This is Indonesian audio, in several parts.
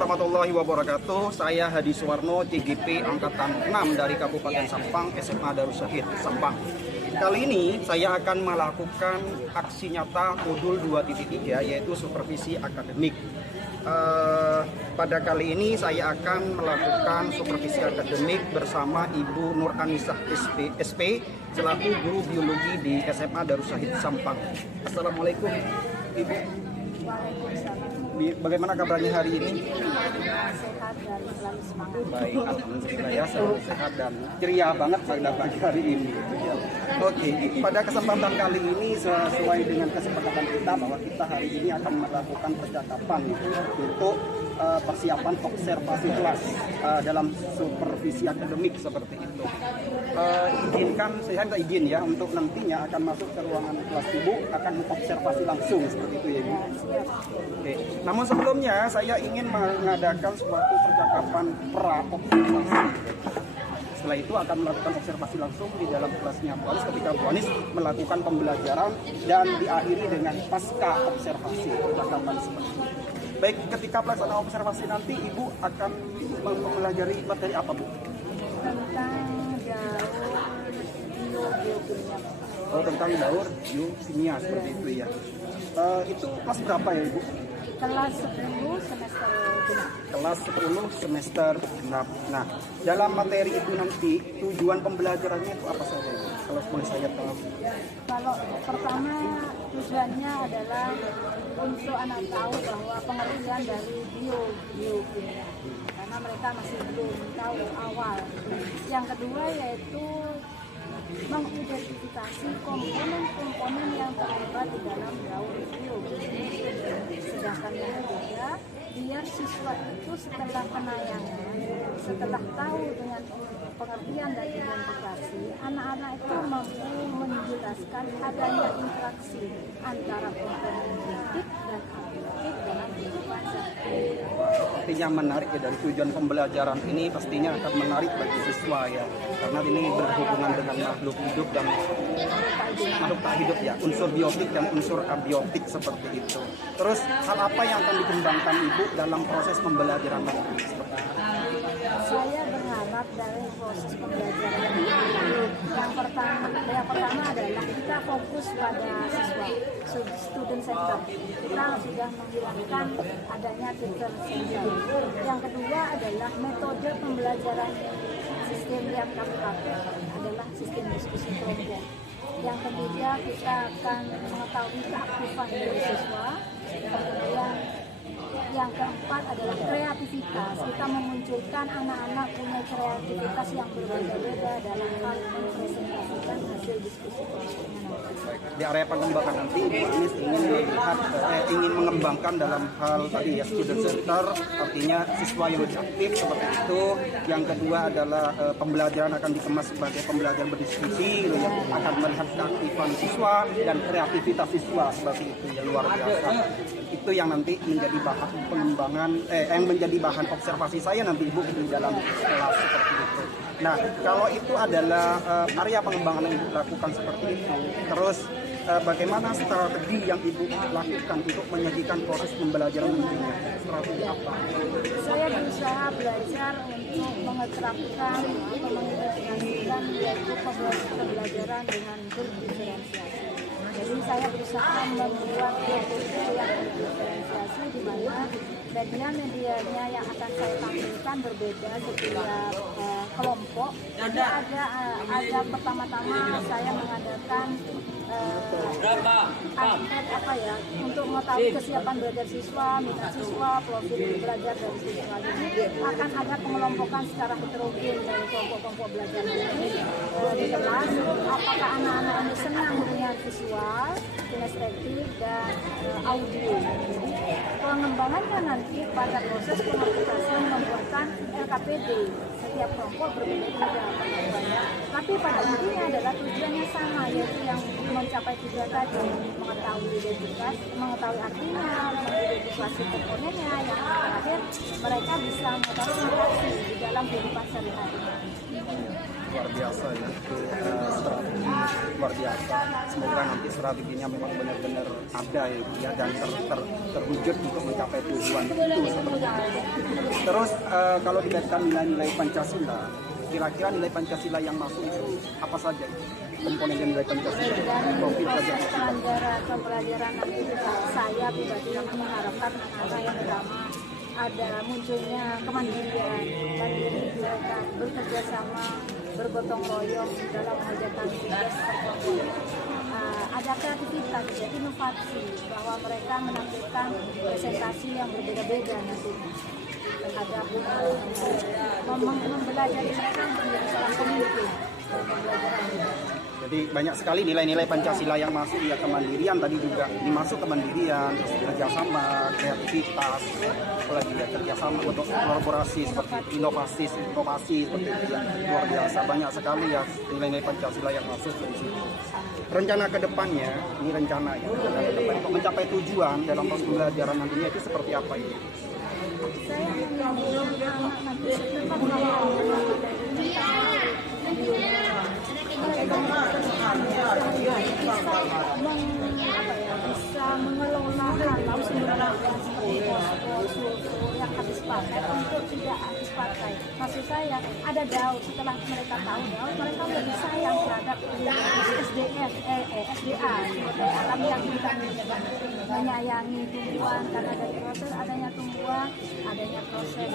warahmatullahi wabarakatuh. Saya Hadi Suwarno, CGP Angkatan 6 dari Kabupaten Sampang, SMA Darus Syahid, Sampang. Kali ini saya akan melakukan aksi nyata modul 2.3, yaitu supervisi akademik. Pada kali ini saya akan melakukan supervisi akademik bersama Ibu Nur Anisah SP selaku guru biologi di SMA Darus Syahid, Sampang. Assalamualaikum Ibu. Bagaimana kabarnya hari ini? Sehat dan selalu semangat. Baik, alhamdulillah ya, selalu sehat dan ceria banget pada pagi hari ini. Oke, pada kesempatan kali ini sesuai dengan kesepakatan kita bahwa kita hari ini akan melakukan percakapan untuk persiapan observasi kelas dalam supervisi akademik seperti itu. Izinkan, saya minta izin ya untuk nantinya akan masuk ke ruangan kelas Ibu, akan observasi langsung seperti itu ya Ibu. Oke. Namun sebelumnya saya ingin mengadakan suatu percakapan pra-observasi. Setelah itu akan melakukan observasi langsung di dalam kelasnya Bu Anis ketika Bu Anis melakukan pembelajaran dan diakhiri dengan pasca observasi percakapan seperti itu. Baik, ketika pelaksanaan observasi nanti Ibu akan mempelajari materi apa Bu? Tentang biokimia. Oh, tentang daur biokimia seperti itu ya. Itu kelas berapa ya Ibu? Kelas 10 semester genap. Kelas 10 semester genap. Nah, dalam materi itu nanti tujuan pembelajarannya itu apa saja? Kalau boleh saya tahu. Kalau pertama tujuannya adalah untuk anak tahu bahwa pengertian dari biokimia, karena mereka masih belum tahu awal. Yang kedua yaitu mengidentifikasi komponen-komponen yang terlibat di dalam daur biokimia. Sedangkan yang ketiga, biar siswa itu setelah penayangan, setelah tahu dengan pengertian dan identifikasi, anak-anak itu mampu menjelaskan adanya interaksi antara komponen genetik dan afektif dalam kehidupan sehari-hari. Artinya menarik ya, dari tujuan pembelajaran ini pastinya akan menarik bagi siswa ya, karena ini berhubungan dengan makhluk hidup dan makhluk tak hidup ya, unsur biotik dan unsur abiotik seperti itu. Terus hal apa yang akan dikembangkan Ibu dalam proses pembelajaran nanti? Saya berharap dari proses pembelajaran ini yang pertama adalah kita fokus pada siswa, student center. Kita sudah menghilangkan adanya teacher center. Yang kedua adalah metode pembelajaran sistem yang kami pakai adalah sistem diskusi kelompok. Yang ketiga kita akan mengetahui keaktifan dari siswa. Kemudian yang keempat adalah kreativitas. Kita memunculkan anak-anak punya kreativitas yang berbeda-beda dalam hal mempresentasikan hasil diskusi kelompoknya. Di area pengembangan nanti Ibu Anis ingin mengembangkan dalam hal tadi ya, student center, artinya siswa yang lebih aktif seperti itu. Yang kedua adalah pembelajaran akan dikemas sebagai pembelajaran berdiskusi, yang akan melihat keaktifan siswa dan kreativitas siswa seperti itu ya, luar biasa. Itu yang nanti menjadi bahan pengembangan, yang menjadi bahan observasi saya nanti Ibu di dalam kelas seperti itu. Nah, kalau itu adalah area pengembangan yang Ibu lakukan seperti itu, terus bagaimana strategi yang Ibu lakukan untuk menyajikan proses pembelajaran ini? Strategi apa? Saya berusaha belajar untuk mengeterapkan atau mengidentifikasikan yaitu pembelajaran dengan berdiferensiasi. Jadi saya berusaha membuat metode yang berdiferensiasi di mana media-medianya yang akan saya tampilkan berbeda setiap kelompok. Jadi ada pertama-tama saya mengadakan angket untuk mengetahui kesiapan belajar siswa, minat siswa, profil belajar dari siswa. Jadi akan ada pengelompokan secara heterogen dari kelompok-kelompok belajar ini di kelas. Apakah anak-anak ini senang dengan visual, kinestetik, dan audio. Jadi pengembangannya nanti pada proses pengaplikasian membuatkan LKPD. Setiap kelompok berbeda-beda pengembangannya. Tapi pada intinya adalah tujuannya sama, yaitu yang mencapai tujuan tadi, mengetahui identitas, mengetahui artinya, mengidentifikasi komponennya, yang terakhir mereka bisa mengetahui interaksi di dalam kehidupan sehari-hari. luar biasa ya, itu strategi luar biasa. Semoga nanti strateginya memang benar-benar ada ya dan terwujud untuk mencapai tujuan itu seperti itu. Terus kalau dikaitkan nilai-nilai Pancasila, kira-kira nilai Pancasila yang masuk itu apa saja komponen nilai Pancasila? Profil saja. Pembelajaran nanti saya pribadi mengharapkan yang pertama ada munculnya kemandirian, mereka bekerja sama, bergotong royong dalam mengerjakan tugas tertentu. Ada kreativitas, ya, inovasi, bahwa mereka menampilkan presentasi yang berbeda-beda nanti. Ada mempelajari mereka menjadi seorang pemimpin. Jadi banyak sekali nilai-nilai Pancasila yang masuk ya, kemandirian tadi juga dimasuk kemandirian, terus kerjasama, kreativitas, apalagi ya kerjasama untuk kolaborasi seperti inovasi seperti itu ya, luar biasa banyak sekali ya nilai-nilai Pancasila yang masuk di situ. Rencana kedepannya, ini rencana ya, rencana kedepan untuk mencapai tujuan dalam proses pembelajaran nantinya itu seperti apa ini? Saya mengambil anak nanti setempat bisa mengelola kalau sebenarnya yang habis pakai untuk tidak habis pakai. Maksud saya ada daun, setelah mereka tahu daun, mereka lebih sayang terhadap SDA alam yang kita menyayangi tumbuhan, karena dari proses adanya tumbuhan, adanya proses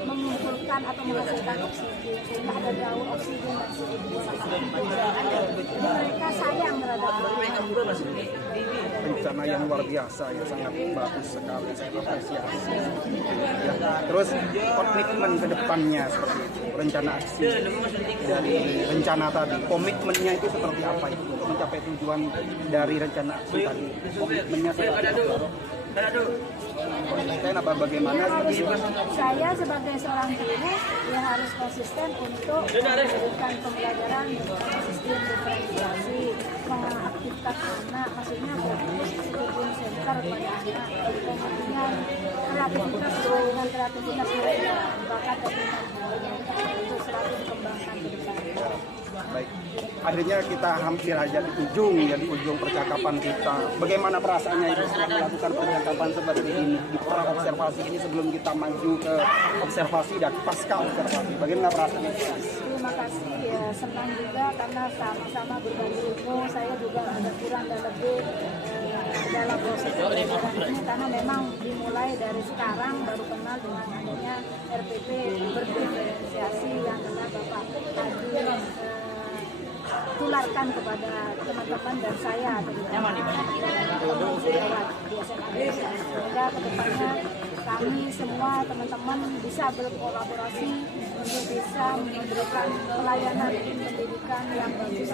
mengumpulkan atau menghasilkan oksigen, sehingga ada daun oksigen dan CO2. Jadi mereka sayang terhadap rencana yang luar biasa ya, sangat bagus sekali, saya apresiasi ya. Terus komitmen ke depannya seperti itu, rencana aksi dari rencana tadi, komitmennya itu seperti apa itu untuk mencapai tujuan dari rencana aksi tadi, komitmennya seperti apa? Konsisten apa bagaimana seperti itu? Saya sebagai seorang guru yang harus konsisten untuk memberikan pembelajaran dengan sistem diferensiasi, mengaktifkan anak, maksudnya fokus student center pada anak, kemudian kreativitas dengan kreativitas mereka, bakat dan minat itu selalu dikembangkan ke depan. Baik, akhirnya kita hampir aja di ujung percakapan kita. Bagaimana perasaannya Ibu setelah melakukan percakapan seperti ini di pra observasi ini sebelum kita maju ke observasi dan pasca observasi? Bagaimana perasaannya? Terima kasih ya, senang juga karena sama-sama berbagi ilmu. Saya juga ada kurang dan lebih dalam proses pembelajaran ini karena memang dimulai dari sekarang baru kenal dengan adanya RPP berdiferensiasi yang telah Bapak tadi tularkan kepada teman-teman dan saya semoga kedepannya kami semua teman-teman bisa berkolaborasi untuk bisa memberikan pelayanan pendidikan yang bagus.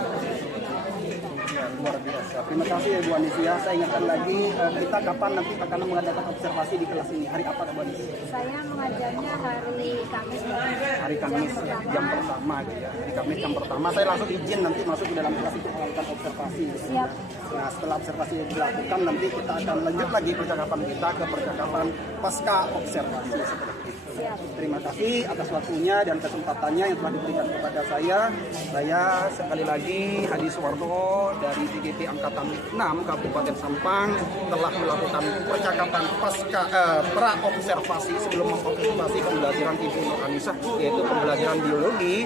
Ya, luar biasa. Terima kasih ya Bu Anisia. Saya ingatkan lagi kita kapan nanti akan mengadakan observasi di kelas ini. Hari apa Bu Anisia? Saya mengajarnya hari Kamis. Hari Kamis jam pertama gitu ya. Hari Kamis jam pertama saya langsung izin nanti masuk ke dalam kelas itu melakukan observasi. Siap. Nah setelah observasi dilakukan nanti kita akan lanjut lagi percakapan kita ke percakapan pasca observasi seperti itu. Siap. Terima kasih atas waktunya dan kesempatannya yang telah diberikan kepada saya. Saya sekali lagi Hadi Suwarto dari TGP Angkatan 6 Kabupaten Sampang telah melakukan percakapan pasca pra observasi sebelum mengobservasi pembelajaran Ibu Nur Anisah, yaitu pembelajaran biologi.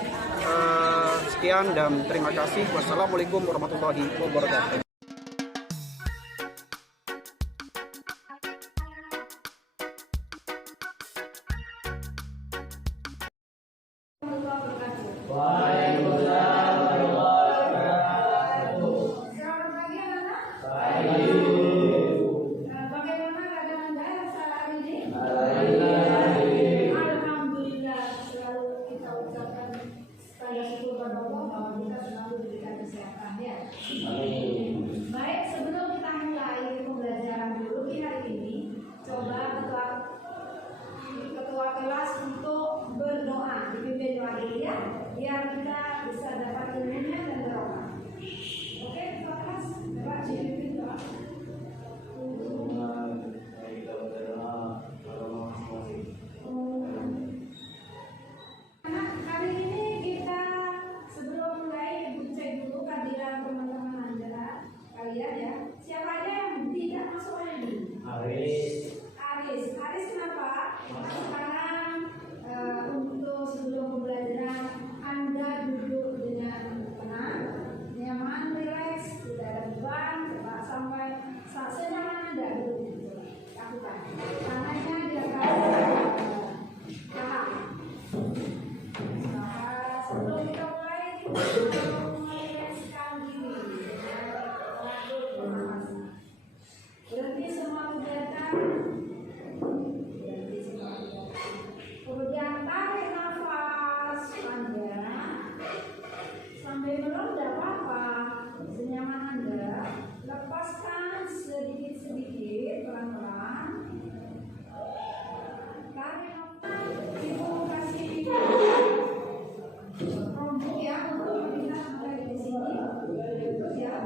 Sekian dan terima kasih. Wassalamualaikum warahmatullahi wabarakatuh. Amin. Aris kenapa? Sekarang untuk sebelum pembelajaran Anda duduk dengan tenang, nyaman, rileks, tidak ada beban, sampai senyaman Anda duduk. Lakukan. Tangannya di atas paha. Sebelum kita mulai, kita merilekskan diri. Berhenti semua kegiatan. Kemudian tarik nafas panjang sambil menurun, tidak apa-apa, senyaman Anda. Lepaskan sedikit-sedikit, pelan-pelan. Tarik nafas. Ibu kasih rombong ya untuk kita mulai di sini. Terus ya.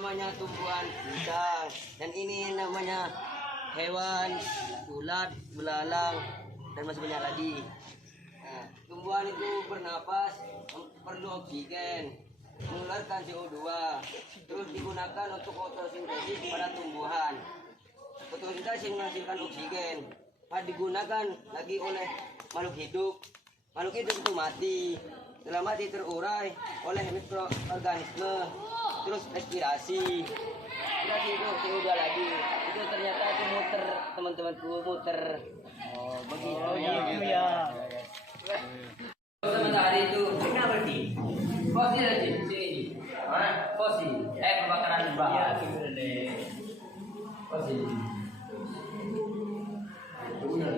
Namanya tumbuhan pisang, dan ini namanya hewan ulat, belalang, dan masih banyak lagi. Nah, tumbuhan itu bernapas, perlu oksigen, mengeluarkan CO2, terus digunakan untuk fotosintesis pada tumbuhan. Fotosintesis menghasilkan oksigen, digunakan lagi oleh makhluk hidup. Makhluk hidup itu mati, setelah mati terurai oleh mikroorganisme, terus respirasi. Lagi itu CO2 lagi, itu ternyata itu muter, teman-temanku muter. Oh begitu ya. Matahari itu kenapa berarti? Fosil aja di sini. Fosil. Kebakaran bah. Fosil. Untuk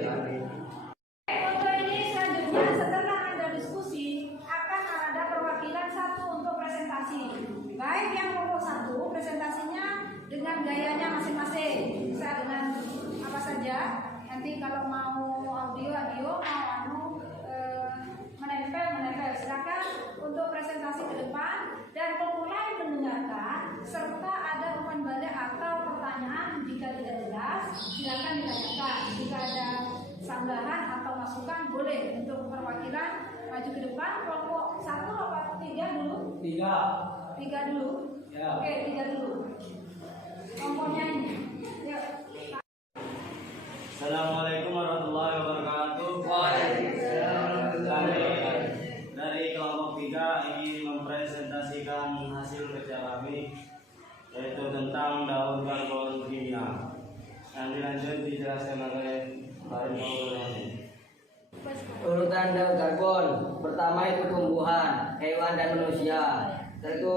ini selanjutnya setelah Anda diskusi akan ada perwakilan satu untuk presentasi. Baik yang kelompok satu presentasinya dengan gayanya masing-masing, bisa dengan apa saja. Nanti kalau mau audio mau menempel silakan untuk presentasi ke depan, dan kelompok lain mendengarkan serta ada umpan balik atau pertanyaan jika tidak jelas silakan ditanyakan. Jika ada sanggahan atau masukan boleh. Untuk perwakilan maju ke depan. Kelompok satu apa tiga dulu? Tiga dulu. Ya. Oke, tiga dulu. Kelompoknya ini. Yuk. Assalamualaikum warahmatullahi wabarakatuh. Dari kelompok 3 ingin mempresentasikan hasil kerja kami, yaitu tentang daun karbon kimia. Nanti lanjut dijelaskan oleh Pak Paul. Urutan daun karbon pertama itu tumbuhan, hewan dan manusia. Setelah itu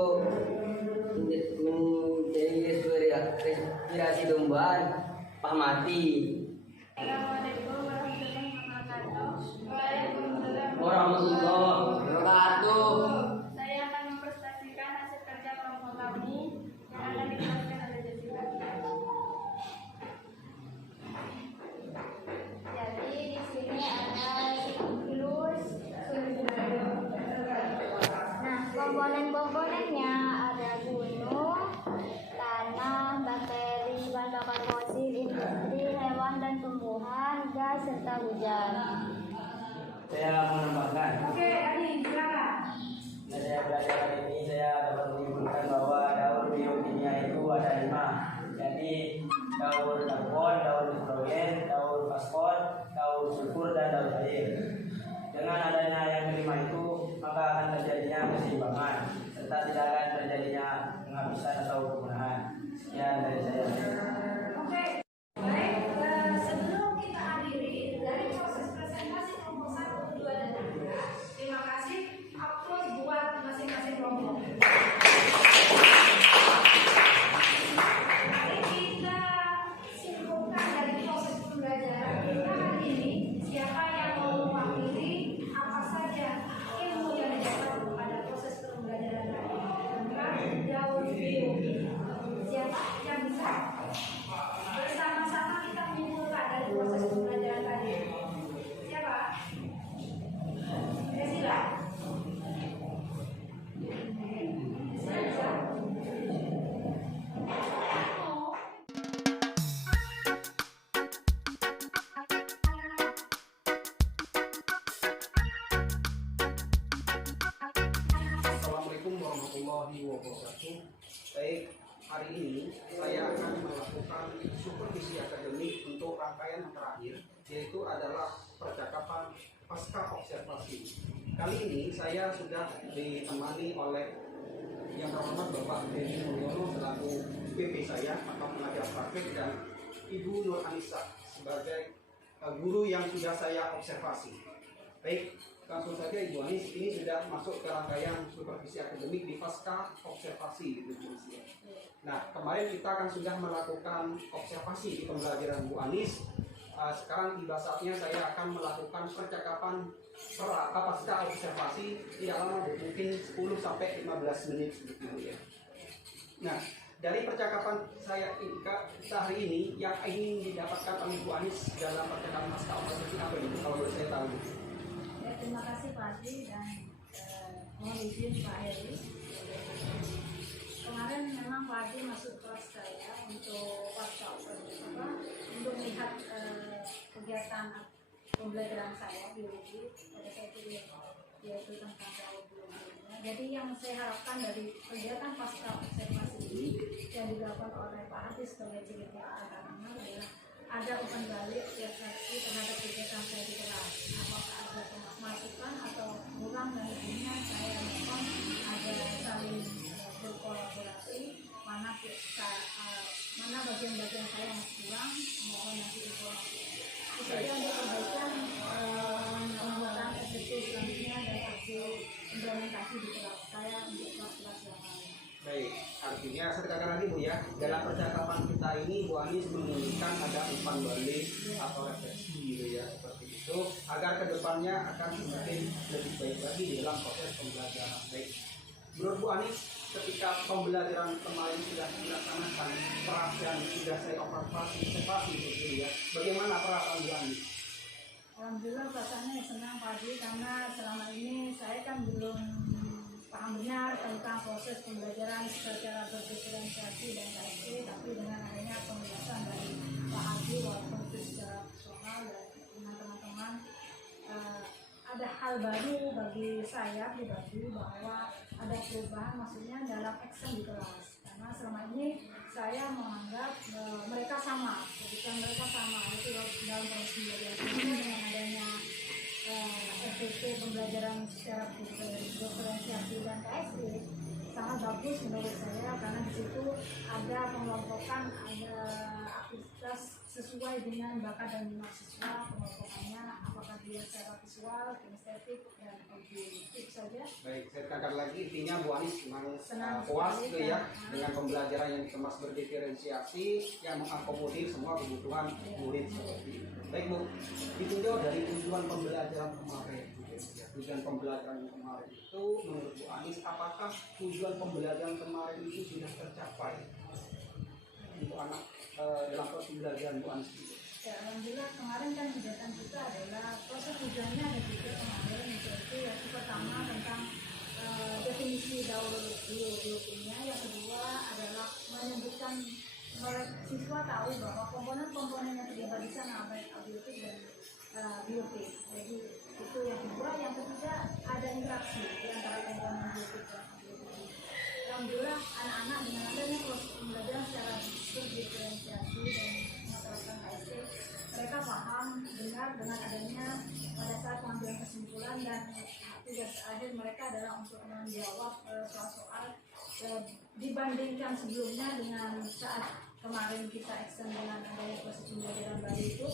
tumbuhan paham mati. Assalamualaikum warahmatullahi wabarakatuh. Warahmatullahi wabarakatuh. Saya akan mempresentasikan hasil kerja kelompok kami yang akan dijelaskan oleh Jessica. Jadi di sini ada siklus sumber. Nah, komponen-komponennya ada gunung, tanah, bakteri, bahan bakar fosil, industri, hewan dan tumbuhan, gas serta hujan. Saya menambahkan. Oke, Adi, silakan. Dari pelajaran ini saya dapat menyimpulkan bahwa daur biokimia itu ada 5. Jadi daur karbon, daur nitrogen, daur fosfor, daur sulfur dan daur air. Dengan adanya yang kelima itu maka akan terjadinya keseimbangan serta tidak akan terjadinya penghabisan atau penggunaan. Sekian dari saya. Oke, baik. Sebelum kita akhiri dari proses presentasi kelompok 1, 2, dan 3, terima kasih. Upload buat masing-masing kelompok. Mari kita simpulkan dari proses pembelajaran kita hari ini. Siapa yang mau mewakili apa saja ilmu yang didapat pada proses pembelajaran tadi tentang daur biokimia? Siapa yang bisa? Bersama-sama kita menyimpulkan dari proses pembelajaran tadi. Siapa? Desila. Desila. Assalamualaikum warahmatullahi wabarakatuh. Baik, hari ini saya akan melakukan supervisi akademik untuk rangkaian yang terakhir, yaitu adalah percakapan pasca observasi. Kali ini saya sudah ditemani oleh yang terhormat Bapak Denny Mulyono selaku PP saya atau pengajar praktek, dan Ibu Nur Anissa sebagai guru yang sudah saya observasi. Baik, langsung saja Ibu Anis, ini sudah masuk ke rangkaian supervisi akademik di pasca observasi gitu. Nah, kemarin kita kan sudah melakukan observasi di pembelajaran Bu Anis. Sekarang tiba saatnya saya akan melakukan percakapan pasca observasi, tidak lama, mungkin 10 sampai 15 menit begitu ya. Nah, dari percakapan saya hari ini yang ingin didapatkan oleh Bu Anis dalam percakapan pasca observasi apa itu, kalau boleh saya tahu? Ya, terima kasih Pak Adi dan mohon izin Pak Heri. Kemarin memang Pak Adi masuk kelas saya untuk untuk melihat kegiatan pembelajaran saya biologi pada saat itu, yaitu tentang daur biologi. Jadi yang saya harapkan dari kegiatan pasca observasi ini yang dilakukan oleh Pak Adi sebagai CGTA adalah ada umpan balik refleksi terhadap kegiatan saya di kelas. Apakah ada masukan atau kurang dan intinya saya mohon ada saling berkolaborasi, mana bagian-bagian saya yang kurang, mohon nanti informasi. Itu saja untuk perbaikan pembuatan efektif selanjutnya dan hasil implementasi di kelas saya untuk kelas-kelas yang lain. Baik, artinya saya katakan lagi Bu ya, dalam percakapan kita ini Bu Anis menginginkan ada umpan balik atau refleksi gitu ya, seperti itu, agar kedepannya akan semakin lebih baik lagi di dalam proses pembelajaran. Baik, menurut Bu Anis, ketika pembelajaran kemarin sudah dilaksanakan, perasaan sudah saya observasi gitu ya, bagaimana perasaan Bu Anis? Alhamdulillah perasaannya senang Pak Adi, karena selama ini saya kan belum paham benar tentang proses pembelajaran secara berdiferensiasi dan KSP, tapi dengan adanya penjelasan dari Pak Adi walaupun itu secara soal dan dengan teman-teman ada hal baru bagi saya pribadi bahwa ada perubahan, maksudnya dalam action di kelas, karena selama ini saya menganggap mereka sama, ketika mereka sama itu dalam proses pembelajaran ini dengan adanya efektif pembelajaran secara diferensiasi dan KSP sangat bagus menurut saya, karena di situ ada pengelompokan, ada aktivitas sesuai dengan bakat dan minat siswa, pengelompokannya apakah dia secara visual, kinestetik, dan audio. Itu saja. Baik, saya tekankan lagi intinya Bu Anis memang Senang puas sekali, gitu ya kan? dengan pembelajaran yang dikemas berdiferensiasi yang mengakomodir semua kebutuhan murid seperti itu. Baik Bu, ditinjau dari tujuan pembelajaran kemarin, gitu ya. Tujuan pembelajaran kemarin itu menurut Bu Anis, apakah tujuan pembelajaran kemarin itu sudah tercapai untuk anak dalam proses pembelajaran Bu Anis? Ya, alhamdulillah kemarin kan kegiatan kita adalah proses tujuannya ada tiga kemarin, yaitu yang pertama tentang definisi daur biologinya, yang kedua adalah menyebutkan siswa tahu bahwa komponen-komponen yang terlibat di sana baik abiotik dan biotik. Jadi itu yang kedua, yang ketiga ada interaksi di antara komponen biotik dan abiotik. Alhamdulillah anak-anak dengan adanya proses pembelajaran secara berdiferensiasi dan menerapkan KSP, mereka paham, dengar dengan adanya pada saat pengambilan kesimpulan, dan tugas akhir mereka adalah untuk menjawab soal-soal dibandingkan sebelumnya dengan saat kemarin kita extend dengan adanya proses pembelajaran baru itu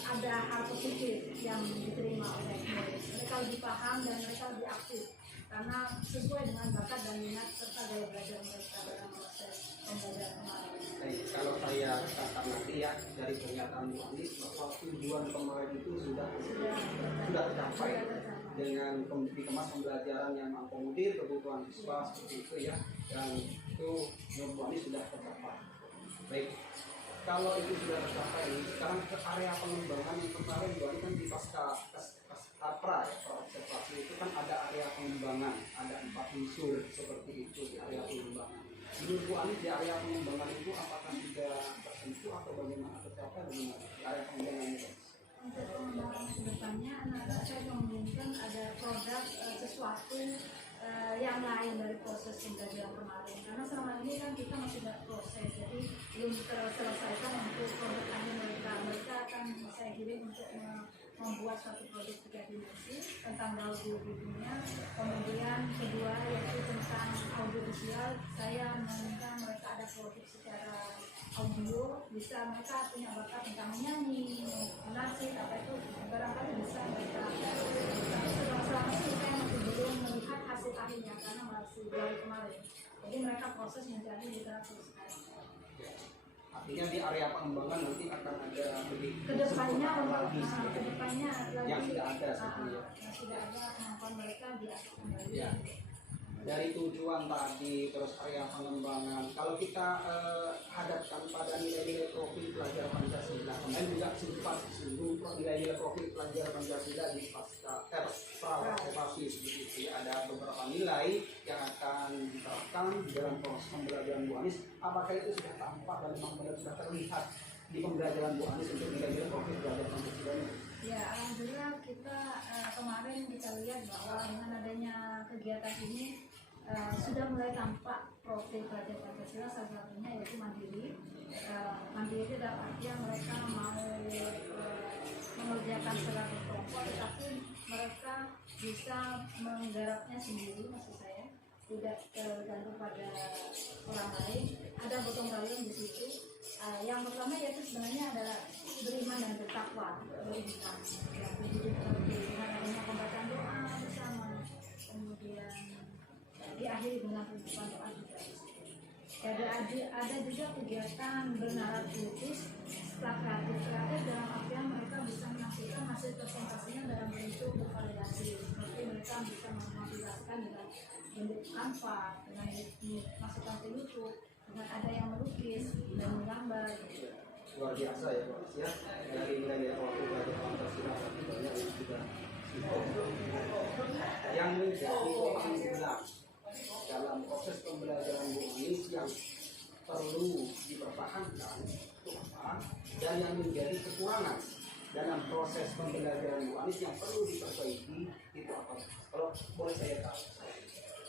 ada hal positif yang diterima oleh murid. Mereka lebih paham dan mereka lebih aktif karena sesuai dengan bakat dan minat serta gaya belajar mereka dalam proses pembelajaran kemarin. Baik, kalau saya katakan nanti ya dari pernyataan Bu Anis bahwa tujuan kemarin itu sudah tercapai dengan dikemas pembelajaran yang mengakomodir kebutuhan siswa seperti itu ya, dan itu menurut Bu Anis sudah tercapai. Baik, kalau itu sudah tercapai, sekarang ke area pengembangan yang kemarin Bu Anis kan di pasca pra ya, observasi itu kan ada area pengembangan, ada 4 unsur seperti itu di area pengembangan. Menurut Bu Anis di area pengembangan itu apakah sudah tersentuh atau bagaimana, tercapai bagaimana di area pengembangan itu? Untuk pengembangan kedepannya, anak-anak saya menginginkan ada produk sesuatu yang lain dari proses pembelajaran kemarin, karena selama ini kan kita masih ada proses, jadi belum terselesaikan untuk produk akhir mereka akan saya kirim untuk membuat suatu produk 3 dimensi tentang daur biologinya. Kemudian kedua yaitu tentang audiovisual, saya meminta mereka ada produk secara audio, bisa mereka punya bakat tentang menyanyi, menasih, apa itu barangkali bisa mereka. Tapi selama ini saya masih belum melihat hasil akhirnya karena masih baru kemarin. Jadi mereka proses menjadi literatur sekarang. Artinya di area pengembangan nanti akan ada lebih Kedepannya lagi yang lagi tidak ada sebetulnya. sudah ada kemampuan mereka diasah kembali. Ya. Dari tujuan tadi terus area pengembangan, kalau kita hadapkan pada nilai-nilai profil pelajar Pancasila, kemarin juga sempat singgung nilai-nilai profil pelajar Pancasila di pasca pra-observasi seperti itu. Ada beberapa nilai yang akan diterapkan di dalam proses pembelajaran Bu Anis. Apakah itu sudah tampak dan memang benar sudah terlihat di pembelajaran Bu Anis untuk nilai-nilai profil pelajar Pancasila ini? Ya, alhamdulillah kita kemarin kita lihat bahwa dengan adanya kegiatan ini sudah mulai tampak profil pelajar Pancasila, salah satunya yaitu mandiri. Mandiri itu dalam artian mereka mau mengerjakan secara berkelompok, tetapi mereka bisa menggarapnya sendiri, maksud saya tidak tergantung pada orang lain. Ada gotong royong di situ. Yang pertama yaitu sebenarnya adalah beriman dan bertakwa, beriman. Ya, dengan adanya pembacaan doa bersama, kemudian diakhiri dengan pembukaan doa juga. Ada juga kegiatan bernalar kritis setelah kreatif dalam artian mereka bisa menghasilkan hasil presentasinya dalam bentuk bervariasi, seperti mereka bisa memvariasikan dengan bentuk kanva, dengan masukkan ke YouTube, dengan ada yang melukis dan menggambar. Luar biasa ya Pak ya, dari nilai-nilai profil pelajar Pancasila tadi banyak yang sudah yang menjadi panggilan dalam proses pembelajaran Bu Anis yang perlu dipertahankan itu apa, dan yang menjadi kekurangan dalam proses pembelajaran Bu Anis yang perlu diperbaiki itu apa? Kalau boleh saya tahu.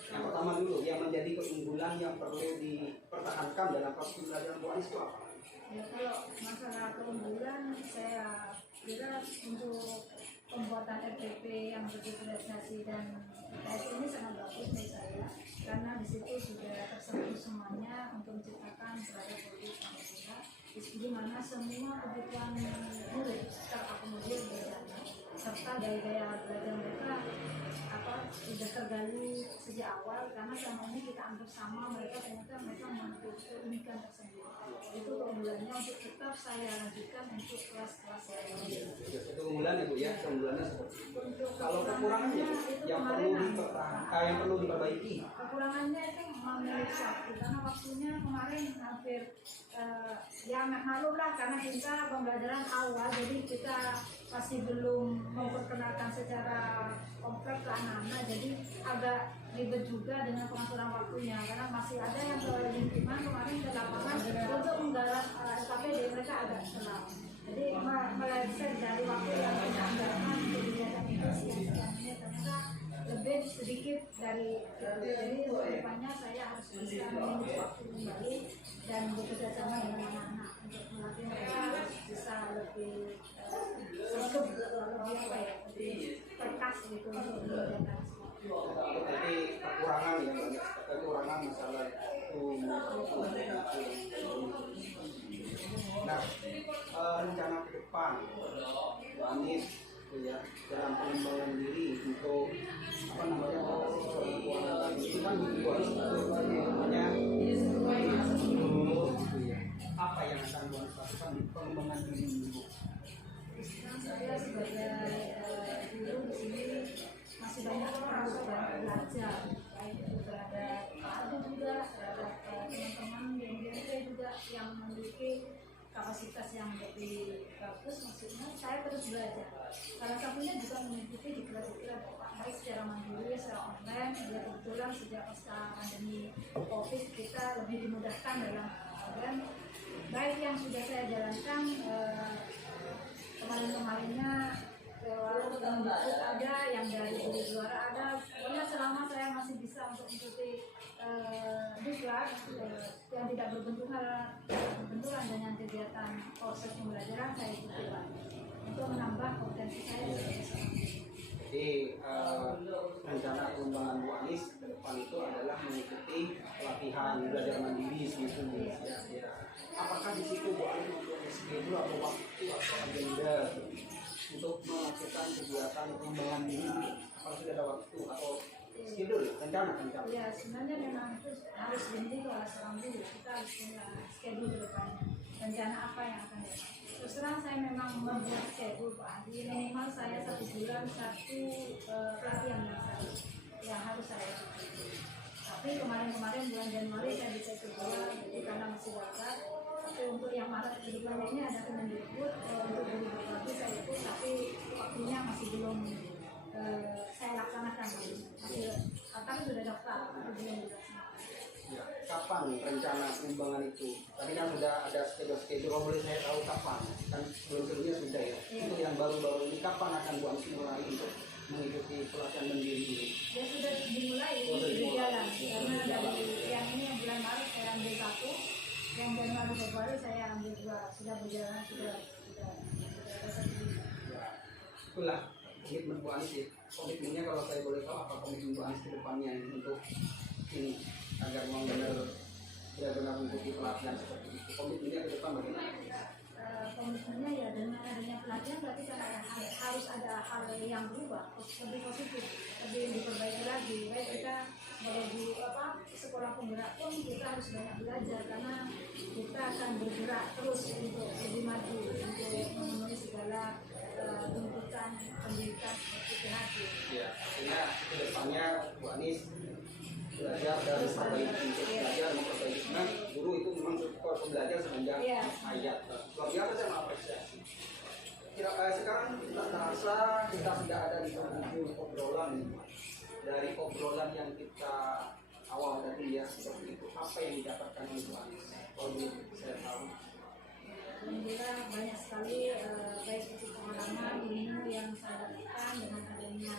Yang pertama dulu, yang menjadi keunggulan yang perlu dipertahankan dalam proses pembelajaran Bu Anis itu apa? Ya, kalau masalah keunggulan, saya kira untuk pembuatan RPP yang berdiferensiasi dan IPS ini sangat bagus menurut saya, karena di situ sudah tersentuh semuanya untuk menciptakan produk produk Pancasila di mana semua kebutuhan murid terakomodir di sana, serta gaya-gaya belajar mereka sudah tergali sejak awal, karena selama ini kita anggap sama, mereka ternyata mereka memiliki keunikan tersendiri. Itu keunggulannya untuk tetap saya lanjutkan untuk kelas-kelas yang lain. Itu keunggulan ibu ya, keunggulannya seperti itu. Untuk Kalau kekurangannya yang perlu diperbaiki. Kekurangannya itu memiliki waktu, karena waktunya kemarin hampir ya maklum lah, karena kita pembelajaran awal, jadi kita masih belum memperkenalkan secara kompleks ke anak-anak, jadi agak ribet juga dengan pengaturan waktunya, karena masih ada yang ke lingkungan kemarin ke lapangan untuk menggarap KPD, mereka agak telat. Jadi meleset dari waktu yang kita anggarkan untuk kegiatan itu siang-siang ini ternyata lebih sedikit dari itu. Jadi untuk depannya saya harus bisa memanage waktu kembali dan bekerja sama dengan anak-anak untuk melatih mereka bisa lebih lebih perkas gitu untuk mengerjakan. Jadi kekurangan ya, kekurangan masalah itu. Nah, rencana ke depan, Bu Anies ya, dalam pengembangan diri untuk apa namanya, itu kan Bu Anies namanya apa yang akan Bu Anies lakukan di pengembangan diri Bu? Sekarang saya sebagai guru di sini masih banyak harus belajar, baik itu terhadap ada juga terhadap teman-teman yang juga yang memiliki kapasitas yang lebih bagus. Maksudnya saya terus belajar. Salah satunya juga mengikuti diklat-diklat baik secara mandiri, secara online. Ya kebetulan sejak pasca pandemi COVID kita lebih dimudahkan dalam dan baik yang sudah saya jalankan kemarin-kemarinnya walaupun ada yang dari juara ada, pokoknya selama saya masih bisa untuk mengikuti diklat yang tidak berbenturan dengan kegiatan proses pembelajaran, saya ikuti untuk menambah potensi saya sebagai seorang. Jadi rencana pengembangan Bu Anies ke depan itu adalah mengikuti pelatihan belajar mandiri gitu ya. Apakah di situ Bu Anies mempunyai schedule atau waktu atau agenda untuk melakukan kegiatan pengembangan diri? Apakah sudah ada waktu atau schedule, rencana? Ya sebenarnya memang itu harus dimiliki oleh seorang guru. Kita harus punya schedule ke depannya. Rencana apa yang akan dilakukan? Terus terang saya memang membuat schedule Pak Adi, minimal saya 1 bulan 1 pelatihan yang harus saya ikuti. Tapi kemarin bulan Januari saya bisa ikut 2, jadi karena masih wajar. Tapi untuk yang Maret kebetulan ini ada Kemendikbud untuk guru berlatih saya ikut, tapi waktunya masih belum saya laksanakan. Tapi sudah daftar, tapi belum dilaksanakan. Ya, kapan rencana pengembangan itu? Tadi kan sudah ada schedule, kalau boleh saya tahu kapan? Kan sebelum-sebelumnya sudah ya. Untuk yang baru-baru ini kapan akan Bu Anies mulai untuk mengikuti pelatihan mandiri ini? Ya sudah dimulai, berjalan. Karena dari yang ini yang bulan Maret saya ambil 1, yang Januari Februari saya ambil 2, sudah berjalan sudah. Ya, itulah komitmen Bu Anies ya. Komitmennya kalau saya boleh tahu apa komitmen Bu Anies ke depannya untuk ini agar memang benar-benar mengikuti pelatihan seperti itu. Komitmennya ke depan bagaimana? Komitmennya ya dengan adanya pelatihan berarti kan harus ada hal yang berubah, lebih positif, lebih diperbaiki lagi. Baik kita sebagai sekolah penggerak pun kita harus banyak belajar karena kita akan bergerak terus untuk lebih maju untuk memenuhi segala tuntutan pendidikan seperti PHD. Ya, artinya ke depannya Bu Anies belajar dan memperbaiki, belajar memperbaiki. Karena guru itu memang pembelajar semenjak ayat. Luar biasa saya mengapresiasi. Sekarang tak terasa kita sudah ada di penghujung obrolan. Dari obrolan yang kita awal tadi ya seperti itu, apa yang didapatkan oleh Bu Anies? Kalau saya tahu. Alhamdulillah banyak sekali baik itu pengalaman ilmu yang saya dapatkan dengan adanya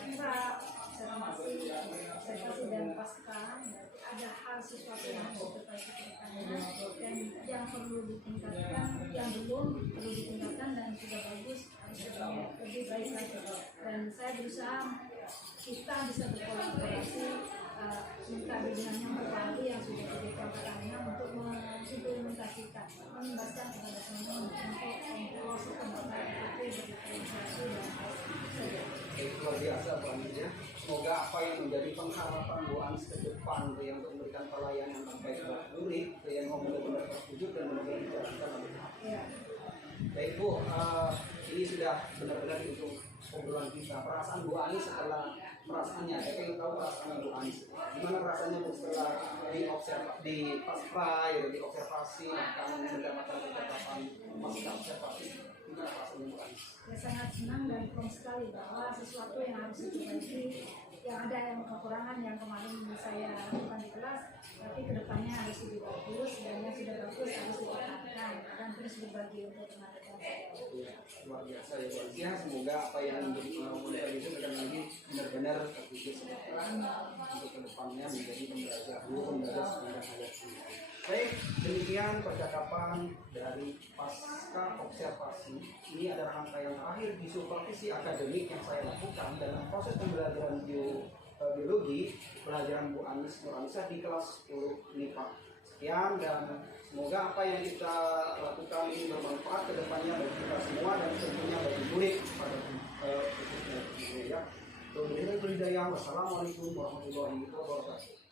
observasi dan pasca, ada hal sesuatu yang harus diperbaiki ke depannya dan yang perlu ditingkatkan, yang belum perlu ditingkatkan dan sudah bagus harus lebih baik lagi. Dan saya berusaha kita bisa berkolaborasi minta bimbingannya berkali yang sudah diberikan kepadanya untuk mengimplementasikan, membebaskan kepada semoga apa yang menjadi pengharapan Bu Anis ke depan yang untuk memberikan pelayanan terbaik buat murid yang mau benar-benar terwujud dan benar-benar dijalankan oleh Tuhan. Baik Bu, ini sudah benar-benar untuk obrolan kita. Perasaan Bu Anis setelah perasaannya, saya ingin tahu perasaan Bu Anis. Gimana rasanya Bu setelah diobservasi, akan mendapatkan percakapan pasca observasi? Gimana perasaannya Bu Anis? Ya, sangat senang dan firm sekali bahwa sesuatu yang harus diperbaiki, yang ada yang kekurangan yang kemarin saya lakukan di kelas, tapi kedepannya harus lebih bagus, dan yang sudah bagus harus dipertahankan dan terus berbagi untuk teman-teman. Ya, luar biasa ya Bu Anis. Ya, semoga apa yang menjadi pembelajaran itu akan lagi benar-benar terwujud untuk kedepannya menjadi pembelajar sepanjang hayat ini. Baik, demikian percakapan dari pasca observasi. Ini adalah rangkaian terakhir di supervisi akademik yang saya lakukan dalam proses pembelajaran biologi pelajaran Bu Anis Nurhanisah di kelas 10 MIPA. Sekian, dan semoga apa yang kita lakukan ini bermanfaat ke depannya bagi kita semua dan tentunya bagi murid pada khususnya ya. Wassalamualaikum warahmatullahi wabarakatuh.